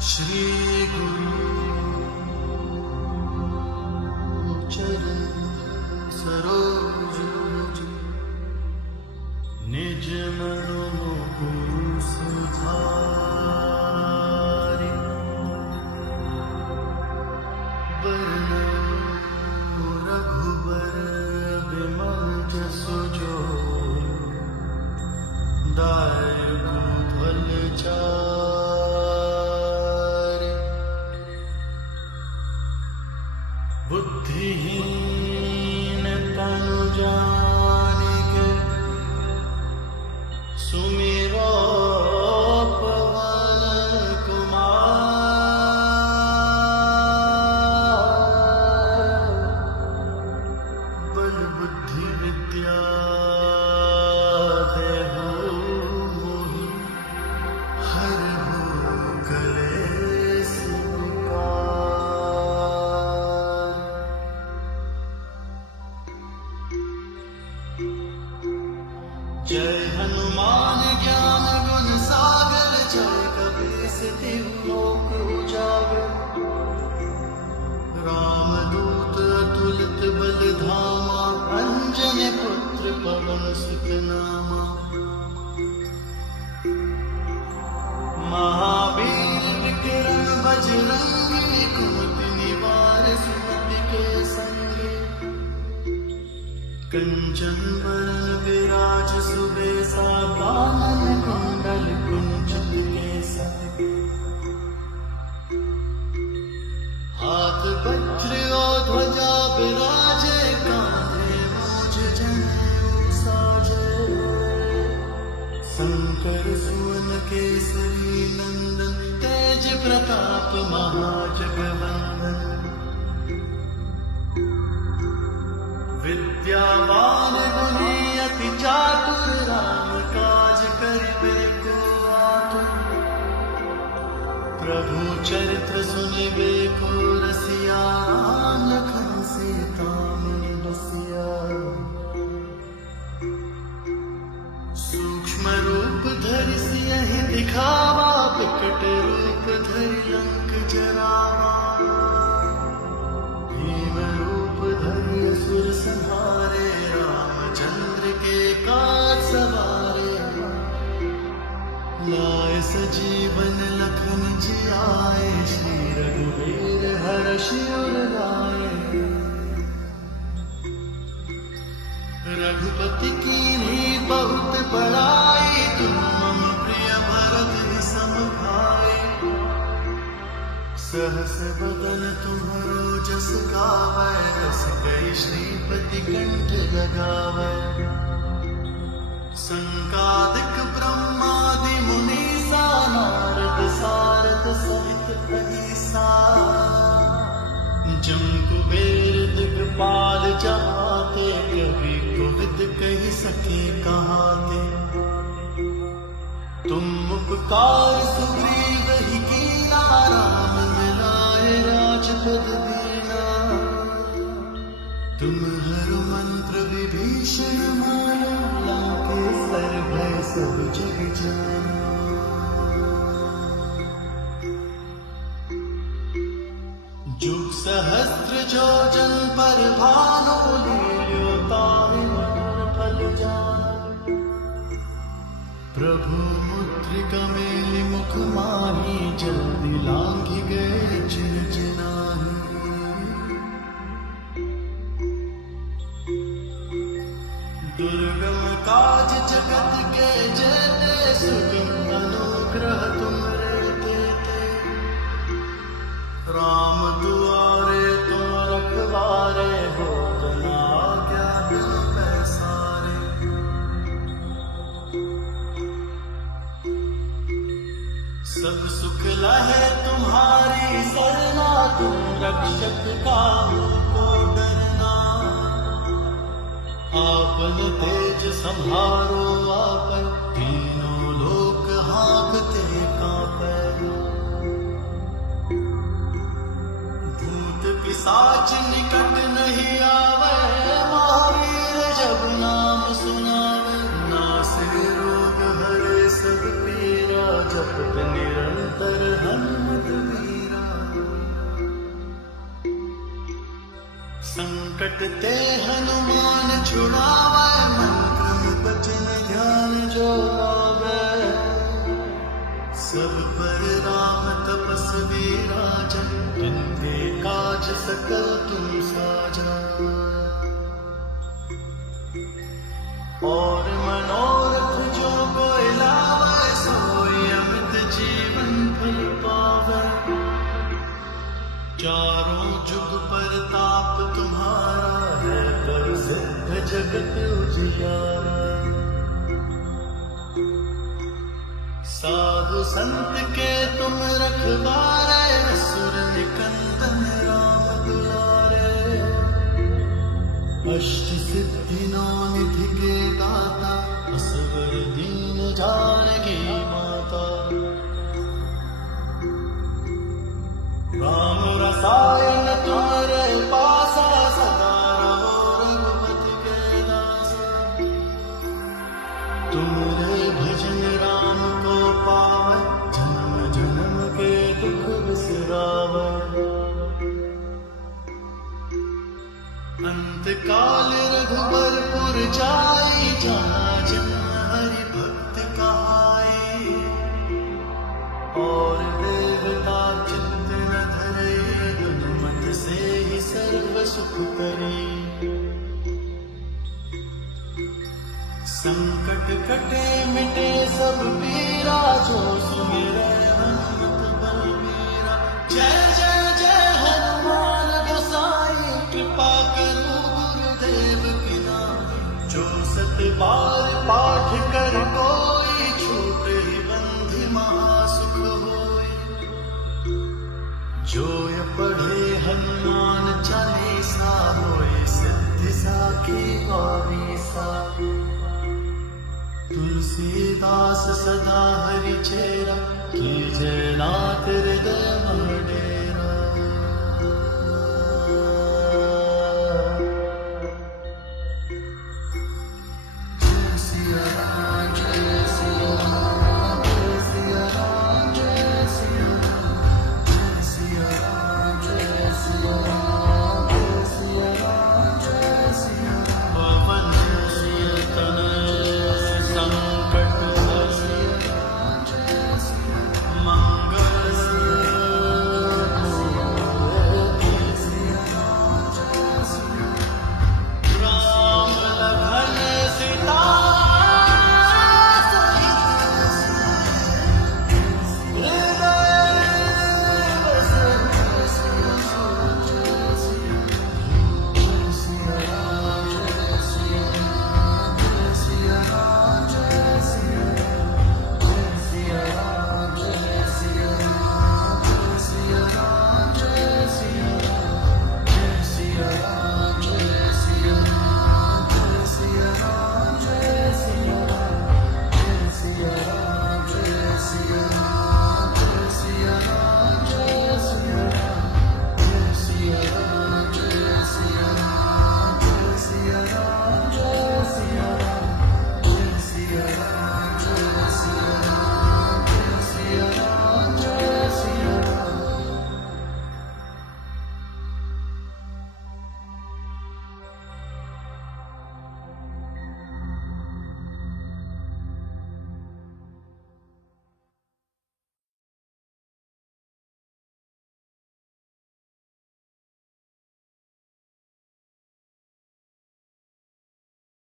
श्री गुरु चरण सरोज रज निज मनो गुरु सुधारि बरनउँ रघुबर बिमल जसु जो दायकु फल चारि बुद्धिहीन तनु जानिके सुमिरो पवन कुमार बल बुद्धि विद्या देहु मोहि हरहु कलेस विकार। जय हनुमान ज्ञान गुण सागर जय कपीस तिहु लोक उजागर। रामदूत अतुलित बल धामा अंजनी पुत्र पवन सुत नामा। महावीर विक्रम बजरंगी कुमति निवार सुमति के संगी। कंचन बरन विराज सुबेसा कानन कुंडल कुंचित केसा। हाथ वज्र और ध्वजा विराजे कांधे मूज जनेऊ साजे। शंकर सुवन केसरी नंदन तेज प्रताप महाजगवंदन। विद्यावान गुणी अति चातुर राम काज करिबे को आतुर। प्रभु चरित्र सुनिबे को रसिया राम लखन सीता मन बसिया। सूक्ष्म रूप धरि सियहि दिखावा विकट रूप धरि लंक जरावा। भीम रूप धरि असुर संहारे रामचंद्र के काज सवारे। लाए सजीवन लखन जियाए श्री रघुवीर हर्षि उर लाए। रघुपति कीन्ही बहुत बड़ाई तुम मम प्रिय भरत सम भाई। सहस बदन तुम्हरो जस गावै रस कई श्रीपति कंठ लगावै। संकादिक ब्रह्मादि मुनीसा नारद सारद सहित अहिसा। जम कुबेर दिगपाल जहाते कवि कोविद कहि सके कहाते। तुम उपकार सुग्रीव ही कीना राम मिलाए राजपद दीना। तुम्हरो मंत्र विभीषण मानो लंकेश्वर भय सब जग जाना। जुग सहस्त्र जोजन पर भानु लील्यो ताहि मधुर फल जानु। प्रभु मुद्रिका मेलि मुख माहि जल्दी लांघि गए चिर जिनाहि। दुर्गम काज जगत के जेते सुगम अनुग्रह तुमरे तेते। राम दुआरे तुम रखवारे हो जना आज्ञा बिनु पैसारे। सब सुख लहे तुम्हारी सरना तुम रक्षक काहू को डरना। आपन तेज संहारो आपै तीनों लोक हाँकते कांपै। भूत पिशाच निकट नहीं आवे महावीर जब नाम सुनावे। नासे रोग हरे सब पीरा जपत निरंतर हनुमत संकट ते हनुमान छुड़ावे, मन क्रम बचन ध्यान जो लावे। सब पर राम तपस्वी राजन, तुमरे काज सकल तुम साजा। और मनोरथ जो कोई लावे, सोई अमित जीवन फल पावे। चारों जुग परताप तुम्हारा है, प्रसिद्ध जगत उजियारा। साधु संत के तुम रखवारे, असुर निकंदन राम दुलारे। अष्ट सिद्धि नौ निधि के दाता, असवर दीन जानकी माता। राम रसायन तुम्हारे पासा, सदा रहो रघुपति के दासा। तुमरे भजन राम को पावै, जन्म जन्म के दुख बिसरावै। अंत काल रघुबरपुर जाई, जहाँ जन्म हरि भक्त कहाई। और देवता चित्त न धरे, हनुमत से ही सर्व सुख करे। संकट कटे मिटे सब पीरा, जो सुमिरै हनुमत बलबीरा। जय जय जय हनुमान गोसाई, कृपा करो गुरुदेव की नाई। जो सत बार पाठ कर कोई, छूटे बंधि महासुख होई। जो ये पढ़े हनुमान चालीसा, होए सिद्धि साखी गौरीसा। तुलसीदास सदा हरि चेत,